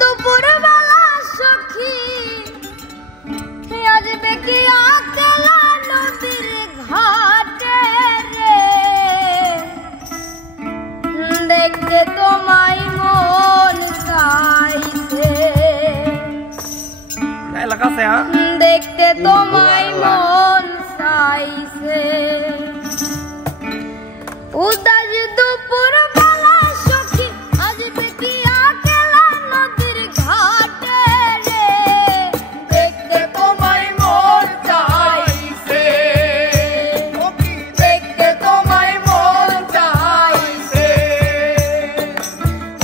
দুপুর বেলা সখী আসবে কি আকেলা নদীর ঘাটে রে, দেখতে তোমায় মন চাইছে, দেখতে তোমায় মন চাইছে। উদাস দুপুর বেলা সখী আসবে কি আকেলা নদীর ঘাটে রে, দেখতে তোমায় মন চাইছে, দেখতে তোমায় মন চাইছে।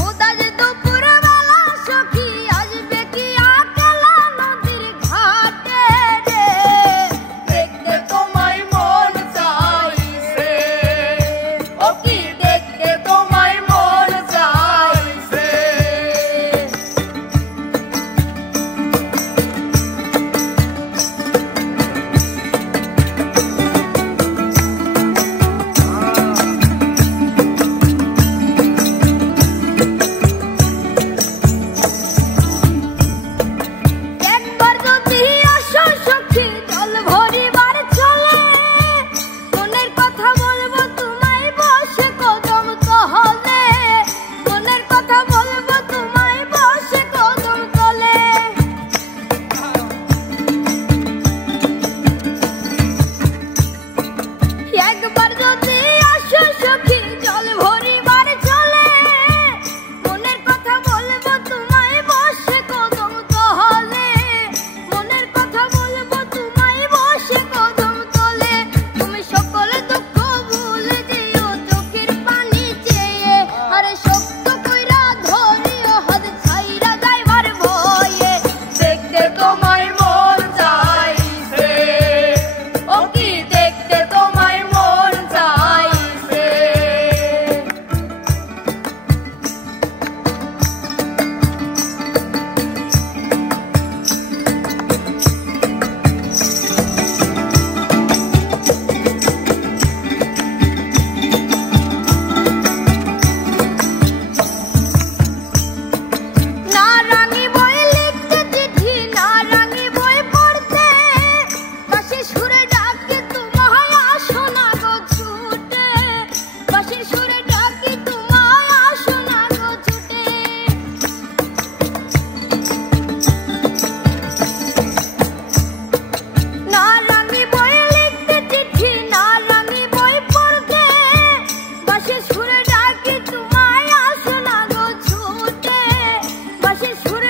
উদাস দুপুর বেলা সখী আসবে কি আকেলা নদীর ঘাটে রে, দেখতে তোমায় মন চাইছে, দেখতে তোমায় মন চাইছে। একবার যদি আসো সখী জল ভরিবার চলে, মনের কথা বলবো তোমায় বসে কদম তলে, মনের কথা বলবো তোমায় বসে কদম তলে। একবার যদি আসো সখী জল ভরিবার চলে, মনের কথা বলবো তোমায় বসে কদম তলে, মনের কথা বলবো তোমায় বসে কদম তলে। তুমি সকল দুঃখ ভুলে যেও চোখের পানি চেয়ে, আরে শক্ত কইরা ধরিও হাত ছাইরা যাইবার ভয়ে, দেখতে তোমায় মন চাইছে, ও কি দেখতে তোমায় মন চাইছে। না রাঙি বই লিখতে চিঠি, না রাঙি বই পড়তে, বাঁশির সুরে ডাকি তোমায় আসো না গো ছুটে, বাঁশির সুরে ডাকি তোমায় আসো না গো ছুটে। না রাঙি বই লিখতে চিঠি, না রাঙি বই পড়তে, বাঁশির সুরে ডাকি তোমায় আসো না গো ছুটে, বাঁশির সুরে